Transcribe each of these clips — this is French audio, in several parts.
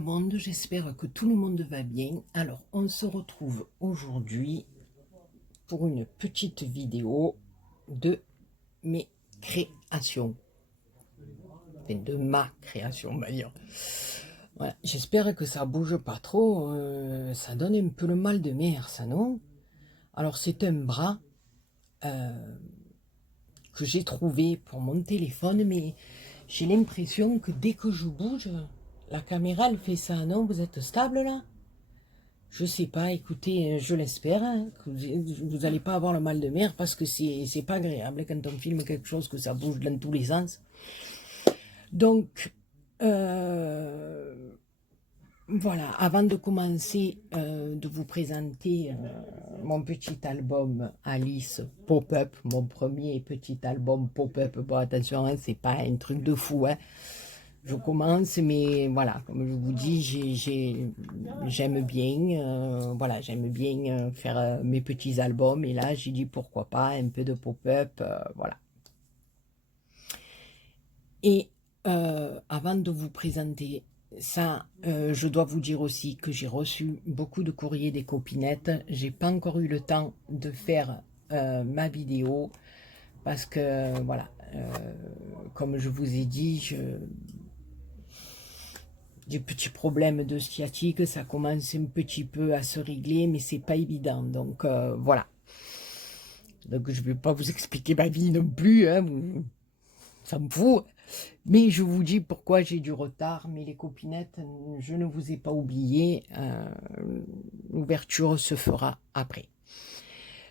le monde, j'espère que tout le monde va bien. Alors, on se retrouve aujourd'hui pour une petite vidéo de mes créations. Enfin, de ma création, on va dire. Voilà. J'espère que ça bouge pas trop. Ça donne un peu le mal de mer, ça, non? Alors, c'est un bras que j'ai trouvé pour mon téléphone, mais j'ai l'impression que dès que je bouge, la caméra, elle fait ça. Non, vous êtes stable, là? Je sais pas, écoutez, je l'espère, hein, que vous n'allez pas avoir le mal de mer parce que c'est pas agréable quand on filme quelque chose que ça bouge dans tous les sens. Donc, voilà, avant de commencer, de vous présenter mon petit album Alice Pop-Up, mon premier petit album Pop-Up. Bon, attention, hein, c'est pas un truc de fou, hein. Je commence, mais voilà, comme je vous dis, j'aime bien, voilà, j'aime bien faire mes petits albums. Et là, j'ai dit pourquoi pas un peu de pop-up, voilà. Et avant de vous présenter ça, je dois vous dire aussi que j'ai reçu beaucoup de courriers des copinettes. J'ai pas encore eu le temps de faire ma vidéo parce que voilà, comme je vous ai dit, des petits problèmes de sciatique, ça commence un petit peu à se régler, mais c'est pas évident. Donc voilà. Donc je vais pas vous expliquer ma vie non plus, hein, ça me fout. Mais je vous dis pourquoi j'ai du retard. Mais les copinettes, je ne vous ai pas oublié. L'ouverture se fera après.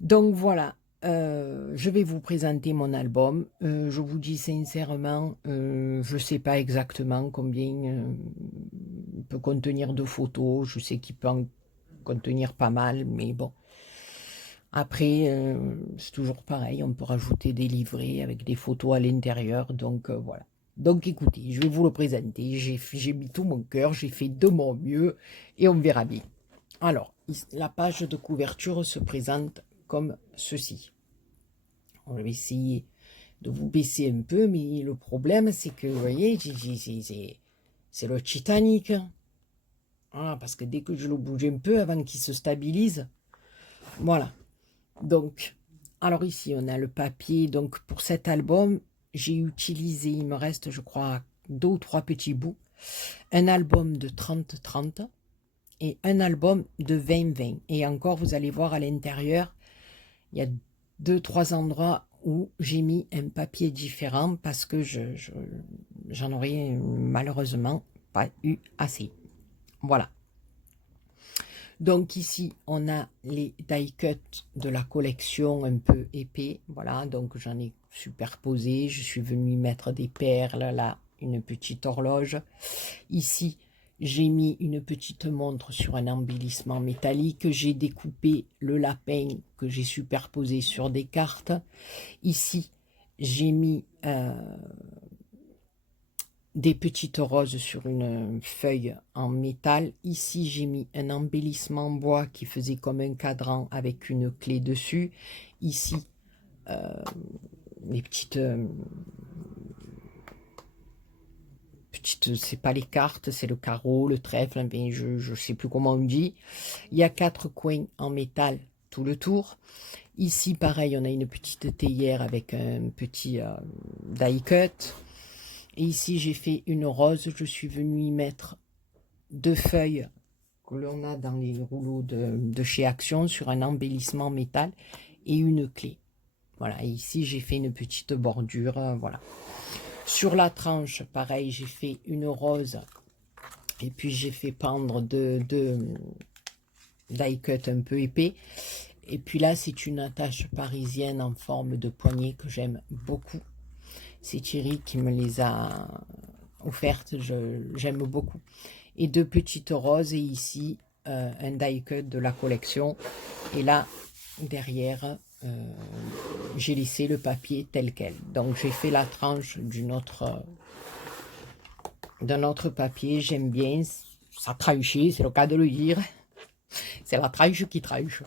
Donc voilà. Je vais vous présenter mon album. Je vous dis sincèrement, je ne sais pas exactement combien il peut contenir de photos. Je sais qu'il peut en contenir pas mal, mais bon. Après, c'est toujours pareil, on peut rajouter des livrets avec des photos à l'intérieur, donc voilà. Donc écoutez, je vais vous le présenter, j'ai mis tout mon cœur, j'ai fait de mon mieux, et on verra bien. Alors, la page de couverture se présente comme ceci. On va essayer de vous baisser un peu, mais le problème, c'est que, vous voyez, c'est le Titanic. Voilà, parce que dès que je le bouge un peu, avant qu'il se stabilise, voilà. Donc, alors ici, on a le papier. Donc, pour cet album, j'ai utilisé, il me reste, je crois, 2 ou 3 petits bouts. Un album de 30-30 et un album de 20-20. Et encore, vous allez voir à l'intérieur, il y a 2-3 endroits où j'ai mis un papier différent parce que j'en aurais malheureusement pas eu assez. Voilà. Donc ici, on a les die cuts de la collection un peu épais. Voilà, donc j'en ai superposé. Je suis venue mettre des perles, là, une petite horloge. Ici, j'ai mis une petite montre sur un embellissement métallique. J'ai découpé le lapin que j'ai superposé sur des cartes. Ici, j'ai mis des petites roses sur une feuille en métal. Ici, j'ai mis un embellissement en bois qui faisait comme un cadran avec une clé dessus. Ici, les petites, c'est pas les cartes, c'est le carreau, le trèfle, enfin, je ne sais plus comment on dit. Il y a 4 coins en métal tout le tour. Ici, pareil, on a une petite théière avec un petit die cut. Et ici, j'ai fait une rose. Je suis venue y mettre 2 feuilles que l'on a dans les rouleaux de chez Action sur un embellissement métal et une clé. Voilà, et ici, j'ai fait une petite bordure. Voilà. Sur la tranche, pareil, j'ai fait une rose et puis j'ai fait pendre deux die cut un peu épais. Et puis là, c'est une attache parisienne en forme de poignée que j'aime beaucoup. C'est Thierry qui me les a offertes, j'aime beaucoup. Et 2 petites roses et ici un die cut de la collection. Et là, derrière, j'ai laissé le papier tel quel. Donc j'ai fait la tranche d'un autre papier, j'aime bien, ça tranchait, c'est le cas de le dire. C'est la tranche qui tranche.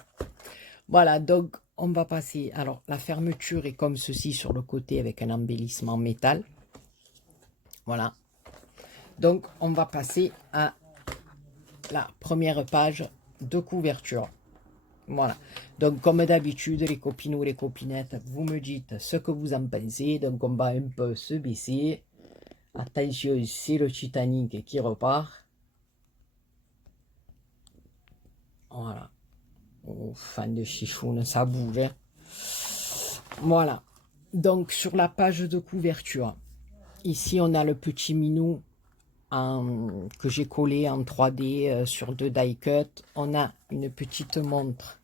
Voilà, donc on va passer. Alors, la fermeture est comme ceci sur le côté avec un embellissement métal. Voilà. Donc, on va passer à la première page de couverture. Voilà. Donc, comme d'habitude, les copines ou les copinettes, vous me dites ce que vous en pensez. Donc, on va un peu se baisser. Attention, c'est le Titanic qui repart. Voilà. Oh, fan de chichoune, ça bouge. Hein. Voilà. Donc, sur la page de couverture, ici, on a le petit minou que j'ai collé en 3D sur 2 die cut. On a une petite montre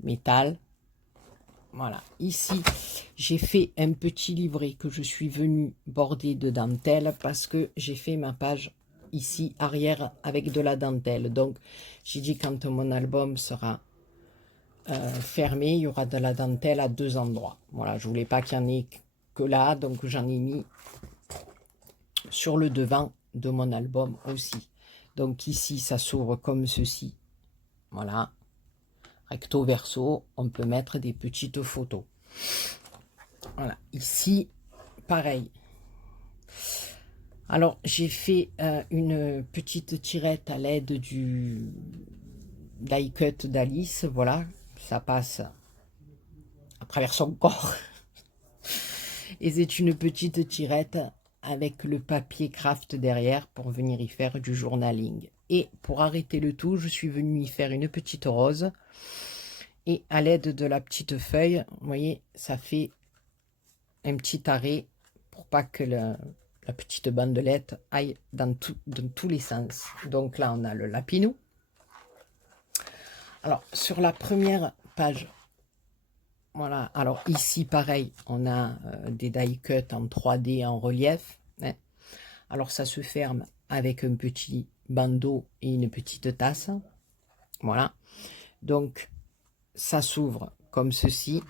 métal. Voilà, ici j'ai fait un petit livret que je suis venu border de dentelle parce que j'ai fait ma page ici arrière avec de la dentelle. Donc j'ai dit quand mon album sera fermé, il y aura de la dentelle à 2 endroits. Voilà, je voulais pas qu'il y en ait que là, donc j'en ai mis sur le devant de mon album aussi. Donc ici ça s'ouvre comme ceci. Voilà, recto verso, on peut mettre des petites photos. Voilà, ici, pareil. Alors, j'ai fait une petite tirette à l'aide du die cut d'Alice. Voilà, ça passe à travers son corps. Et c'est une petite tirette avec le papier craft derrière pour venir y faire du journaling. Et pour arrêter le tout, je suis venue y faire une petite rose. Et à l'aide de la petite feuille, vous voyez, ça fait un petit arrêt pour pas que la petite bandelette aille dans tous les sens. Donc là, on a le lapinou. Alors, sur la première page, voilà. Alors ici, pareil, on a des die cut en 3D en relief. Hein. Alors, ça se ferme avec un petit bandeau et une petite tasse. Voilà. Donc, ça s'ouvre comme ceci.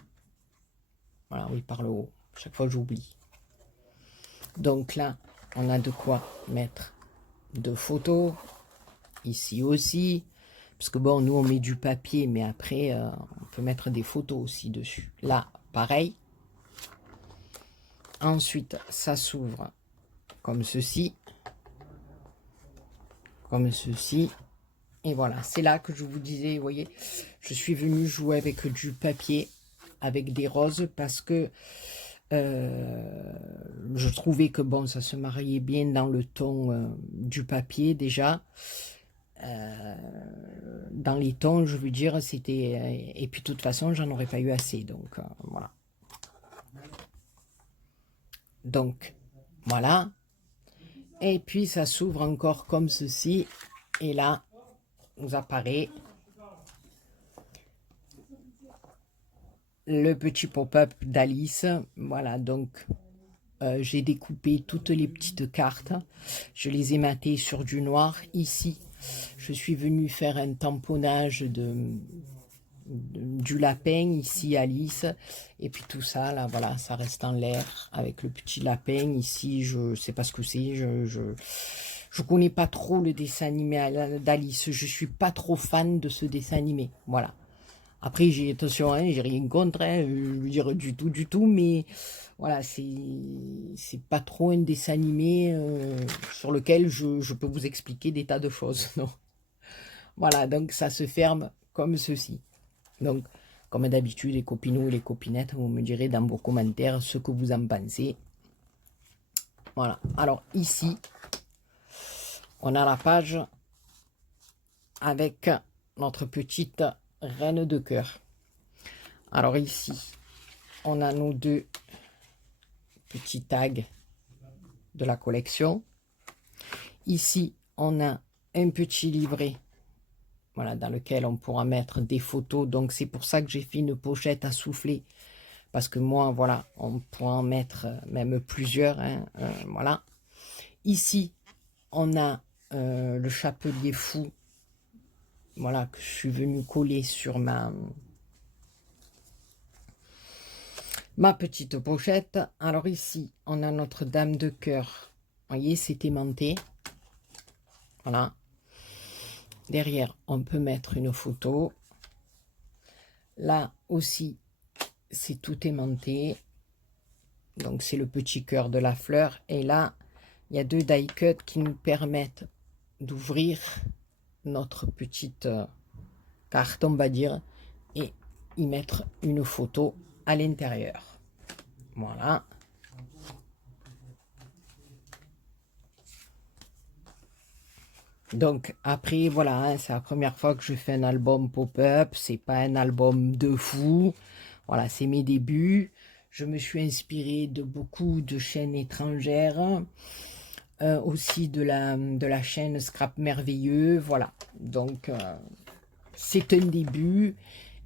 Voilà, oui, par le haut. Chaque fois, j'oublie. Donc là, on a de quoi mettre de photos. Ici aussi. Parce que bon, nous, on met du papier, mais après, on peut mettre des photos aussi dessus. Là, pareil. Ensuite, ça s'ouvre comme ceci. Comme ceci. Et voilà, c'est là que je vous disais, vous voyez, je suis venue jouer avec du papier, avec des roses, parce que je trouvais que bon, ça se mariait bien dans le ton du papier déjà. Dans les tons, je veux dire, c'était... et puis de toute façon, j'en aurais pas eu assez, donc voilà. Donc, voilà. Et puis, ça s'ouvre encore comme ceci. Et là, vous apparaît le petit pop-up d'Alice. Voilà, donc j'ai découpé toutes les petites cartes. Je les ai matées sur du noir. Ici, je suis venue faire un tamponnage du lapin. Ici, Alice. Et puis tout ça, là, voilà, ça reste en l'air avec le petit lapin. Ici, je sais pas ce que c'est. Je connais pas trop le dessin animé d'Alice. Je suis pas trop fan de ce dessin animé. Voilà. Après, attention, hein, j'ai rien contre, hein, je veux dire du tout, mais voilà, c'est pas trop un dessin animé sur lequel je peux vous expliquer des tas de choses. Non. Voilà, donc ça se ferme comme ceci. Donc, comme d'habitude, les copinous et les copinettes, vous me direz dans vos commentaires ce que vous en pensez. Voilà, alors ici, on a la page avec notre petite reine de cœur. Alors ici, on a nos deux petits tags de la collection. Ici, on a un petit livret, voilà, dans lequel on pourra mettre des photos. Donc c'est pour ça que j'ai fait une pochette à souffler, parce que moi, voilà, on pourra en mettre même plusieurs. Hein, voilà. Ici, on a le chapelier fou, voilà, que je suis venu coller sur ma petite pochette. Alors ici, on a notre dame de cœur. Vous voyez, c'est aimanté. Voilà. Derrière, on peut mettre une photo. Là aussi, c'est tout aimanté. Donc, c'est le petit cœur de la fleur. Et là, il y a deux die cuts qui nous permettent d'ouvrir notre petite carte, on va dire, et y mettre une photo à l'intérieur. Voilà. Donc après, voilà, hein, c'est la première fois que je fais un album pop-up. C'est pas un album de fou. Voilà, c'est mes débuts. Je me suis inspirée de beaucoup de chaînes étrangères. Aussi de la chaîne Scrap Merveilleux. Voilà. Donc c'est un début.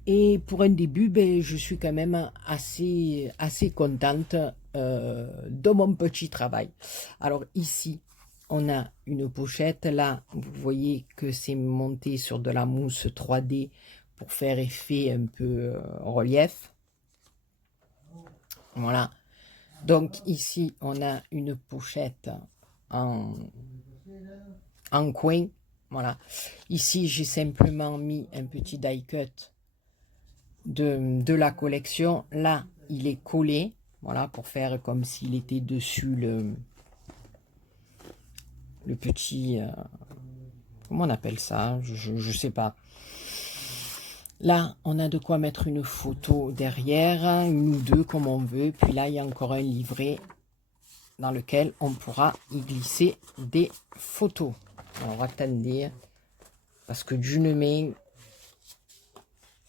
Et pour un début, ben, je suis quand même assez contente de mon petit travail. Alors ici, on a une pochette. Là, vous voyez que c'est monté sur de la mousse 3D pour faire effet un peu relief. Voilà. Donc ici, on a une pochette en coin. Voilà. Ici, j'ai simplement mis un petit die cut de la collection. Là, il est collé. Voilà, pour faire comme s'il était dessus le petit... comment on appelle ça? Je sais pas. Là, on a de quoi mettre une photo derrière, une ou deux comme on veut. Puis là, il y a encore un livret dans lequel on pourra y glisser des photos. Alors, attendez, parce que d'une main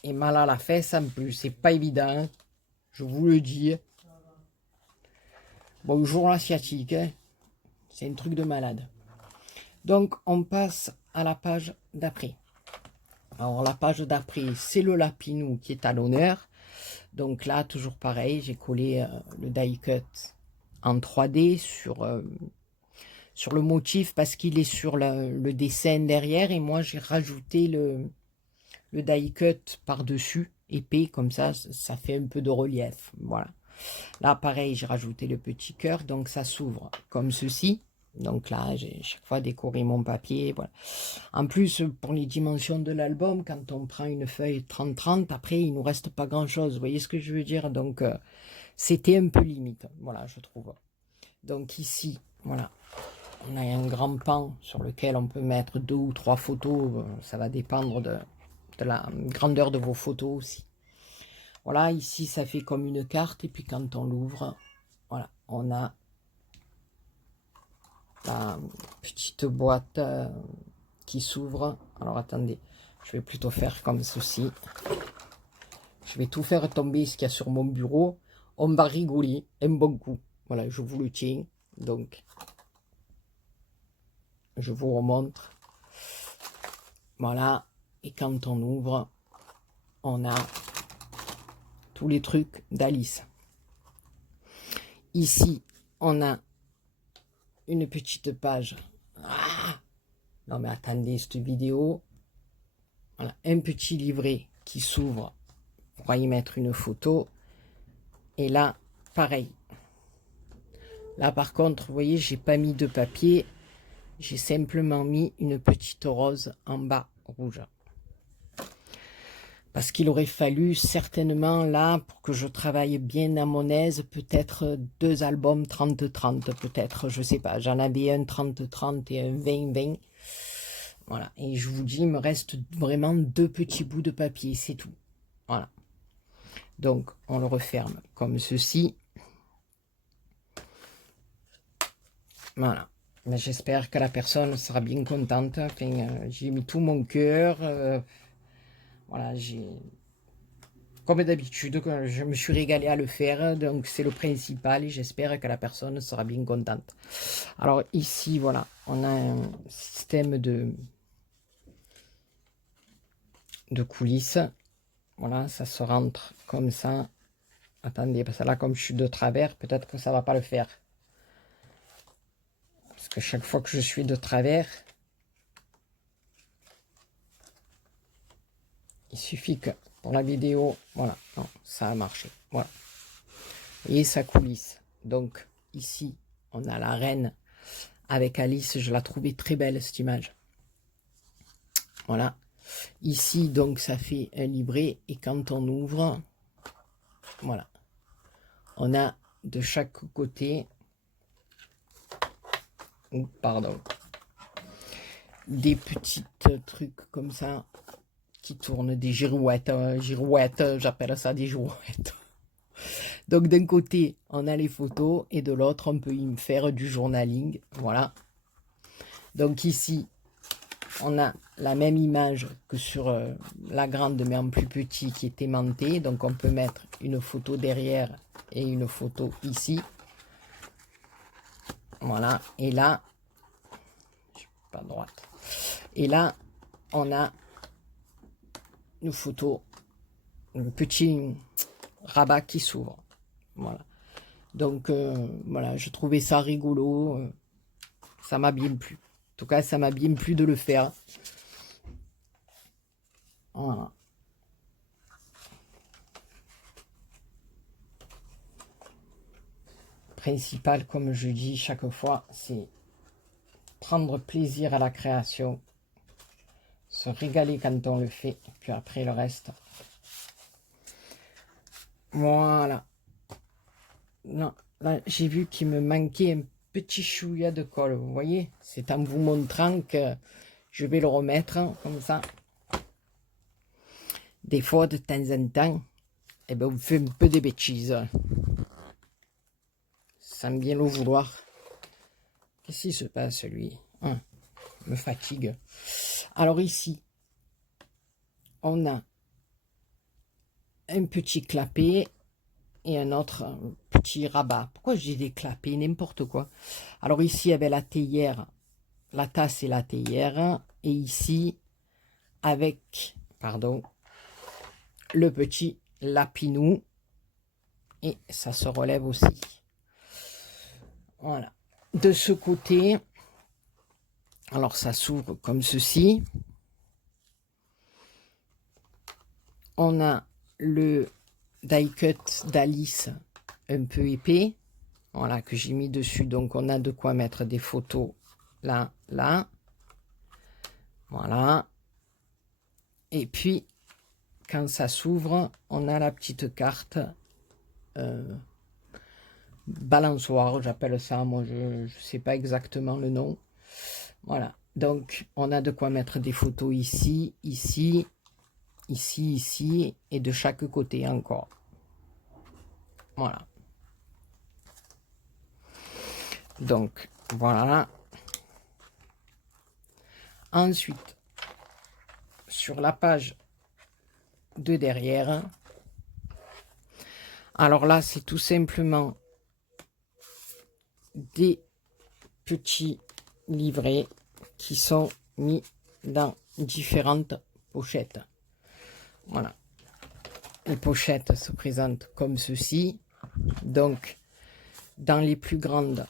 et mal à la fesse en plus, c'est pas évident, je vous le dis. Bonjour l'asiatique, hein. C'est un truc de malade. Donc, on passe à la page d'après. Alors, la page d'après, c'est le lapinou qui est à l'honneur. Donc là, toujours pareil, j'ai collé le die cut en 3D sur le motif parce qu'il est sur le dessin derrière. Et moi, j'ai rajouté le die cut par-dessus, épais, comme ça fait un peu de relief. Voilà. Là, pareil, j'ai rajouté le petit cœur, donc ça s'ouvre comme ceci. Donc là, j'ai chaque fois décoré mon papier. Voilà. En plus, pour les dimensions de l'album, quand on prend une feuille 30-30, après, il ne nous reste pas grand-chose. Vous voyez ce que je veux dire? Donc, c'était un peu limite. Voilà, je trouve. Donc ici, voilà, on a un grand pan sur lequel on peut mettre 2 ou 3 photos. Ça va dépendre de la grandeur de vos photos aussi. Voilà, ici, ça fait comme une carte. Et puis, quand on l'ouvre, voilà, on a la petite boîte qui s'ouvre. Alors, attendez, je vais plutôt faire comme ceci. Je vais tout faire tomber ce qu'il y a sur mon bureau. On va rigoler un bon coup. Voilà, je vous le tiens. Donc, je vous remontre. Voilà. Et quand on ouvre, on a tous les trucs d'Alice. Ici, on a une petite page. Ah, non mais attendez, cette vidéo. Voilà, un petit livret qui s'ouvre pour y mettre une photo. Et là, pareil. Là, par contre, vous voyez, j'ai pas mis de papier. J'ai simplement mis une petite rose en bas, rouge. Parce qu'il aurait fallu certainement, là, pour que je travaille bien à mon aise, peut-être 2 albums 30-30, peut-être, je sais pas. J'en avais un 30-30 et un 20-20. Voilà, et je vous dis, il me reste vraiment 2 petits bouts de papier, c'est tout. Voilà. Donc, on le referme comme ceci. Voilà. Mais j'espère que la personne sera bien contente. Enfin, j'ai mis tout mon cœur. Voilà, comme d'habitude, je me suis régalé à le faire. Donc, c'est le principal et j'espère que la personne sera bien contente. Alors, ici, voilà, on a un système de coulisses. Voilà, ça se rentre comme ça. Attendez, parce que là, comme je suis de travers, peut-être que ça va pas le faire. Parce que chaque fois que je suis de travers, il suffit que pour la vidéo, voilà, non, ça a marché. Voilà. Et ça coulisse. Donc, ici, on a la reine avec Alice. Je la trouvais très belle, cette image. Voilà. Ici, donc, ça fait un livret. Et quand on ouvre, voilà, on a de chaque côté, pardon, des petits trucs comme ça qui tournent, des girouettes, j'appelle ça des girouettes. Donc d'un côté, on a les photos et de l'autre, on peut y faire du journaling. Voilà. Donc ici, on a la même image que sur la grande, mais en plus petit, qui est aimantée. Donc on peut mettre une photo derrière et une photo ici. Voilà. Et là, je suis pas droite. Et là, on a une photo, un petit rabat qui s'ouvre. Voilà. Donc, voilà, je trouvais ça rigolo. Ça m'a bien plu. En tout cas, ça m'a bien plu de le faire. Voilà. Principal, comme je dis chaque fois, c'est prendre plaisir à la création, se régaler quand on le fait, et puis après le reste. Voilà. Non, là, j'ai vu qu'il me manquait un petit chouïa de colle, vous voyez? C'est en vous montrant que je vais le remettre, hein, comme ça. Des fois, de temps en temps, eh ben, vous faites un peu des bêtises. Sans bien le vouloir. Qu'est-ce qui se passe, lui? Hein, me fatigue. Alors ici, on a un petit clapet et un autre petit rabat. Pourquoi je dis des clapets? N'importe quoi. Alors ici, avec la théière, la tasse et la théière. Et ici, avec, pardon, le petit lapinou. Et ça se relève aussi. Voilà. De ce côté, alors ça s'ouvre comme ceci. On a le die cut d'Alice un peu épais, voilà, que j'ai mis dessus. Donc on a de quoi mettre des photos là, là. Voilà. Et puis, quand ça s'ouvre, on a la petite carte balançoire, j'appelle ça. Moi, je ne sais pas exactement le nom. Voilà. Donc, on a de quoi mettre des photos ici, ici, ici, ici, et de chaque côté encore. Voilà. Donc, voilà. Ensuite, sur la page de derrière, alors là, c'est tout simplement des petits livrets qui sont mis dans différentes pochettes. Voilà. Les pochettes se présentent comme ceci. Donc, dans les plus grandes,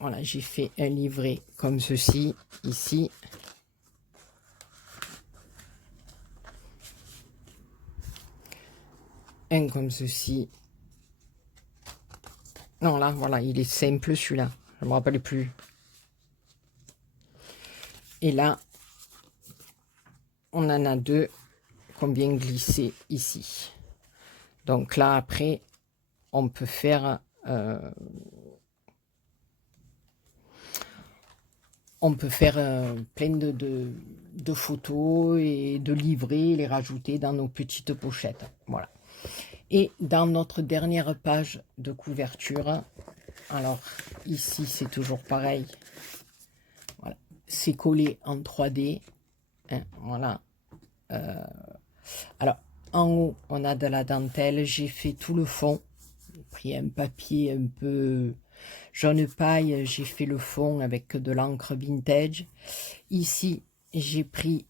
voilà, j'ai fait un livret comme ceci, ici. Un comme ceci. Non, là, voilà, il est simple celui-là. Je ne me rappelle plus. Et là, on en a deux qu'on vient glisser ici. Donc là, après, on peut faire... plein de photos et de livrets, les rajouter dans nos petites pochettes. Voilà. Et dans notre dernière page de couverture, alors ici c'est toujours pareil, voilà, c'est collé en 3D, hein, voilà. Alors en haut on a de la dentelle, j'ai fait tout le fond, j'ai pris un papier un peu jaune paille, j'ai fait le fond avec de l'encre vintage. Ici j'ai pris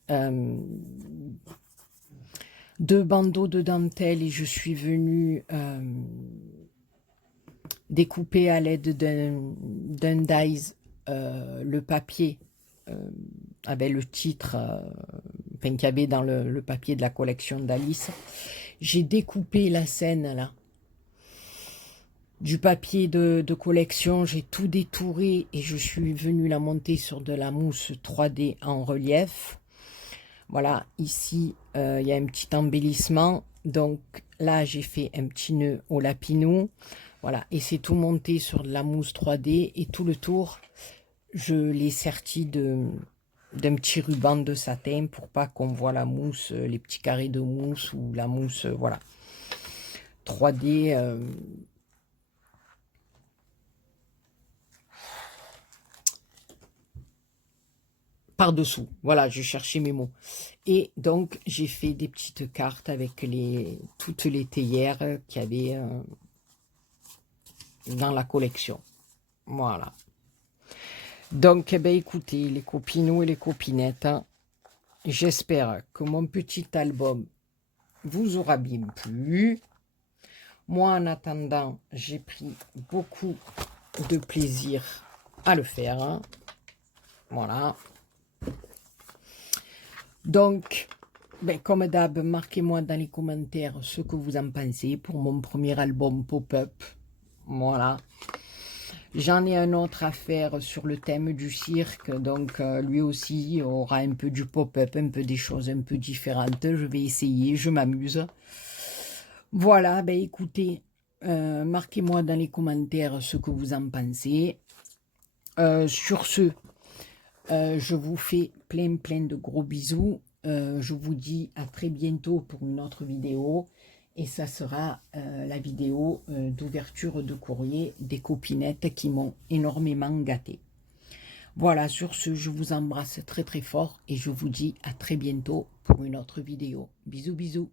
2 bandeaux de dentelle et je suis venue découper à l'aide d'un dies le papier avec le titre qu'il y avait dans le papier de la collection d'Alice. J'ai découpé la scène là du papier de collection, j'ai tout détouré et je suis venue la monter sur de la mousse 3D en relief. Voilà, ici, il y a un petit embellissement. Donc là, j'ai fait un petit nœud au lapinou. Voilà, et c'est tout monté sur de la mousse 3D. Et tout le tour, je l'ai serti de d'un petit ruban de satin pour pas qu'on voit la mousse, les petits carrés de mousse ou la mousse, voilà. 3D, par-dessous. Voilà, je cherchais mes mots. Et donc, j'ai fait des petites cartes avec toutes les théières qu'il y avait dans la collection. Voilà. Donc, eh ben, écoutez, les copinous et les copinettes, hein, j'espère que mon petit album vous aura bien plu. Moi, en attendant, j'ai pris beaucoup de plaisir à le faire. Hein. Voilà. Donc, ben, comme d'hab, marquez-moi dans les commentaires ce que vous en pensez pour mon premier album pop-up. Voilà. J'en ai un autre à faire sur le thème du cirque, donc lui aussi aura un peu du pop-up, un peu des choses un peu différentes. Je vais essayer, je m'amuse. Voilà, ben écoutez, marquez-moi dans les commentaires ce que vous en pensez. Sur ce, je vous fais plein de gros bisous. Je vous dis à très bientôt pour une autre vidéo. Et ça sera la vidéo d'ouverture de courrier des copinettes qui m'ont énormément gâté. Voilà, sur ce, je vous embrasse très fort et je vous dis à très bientôt pour une autre vidéo. Bisous, bisous.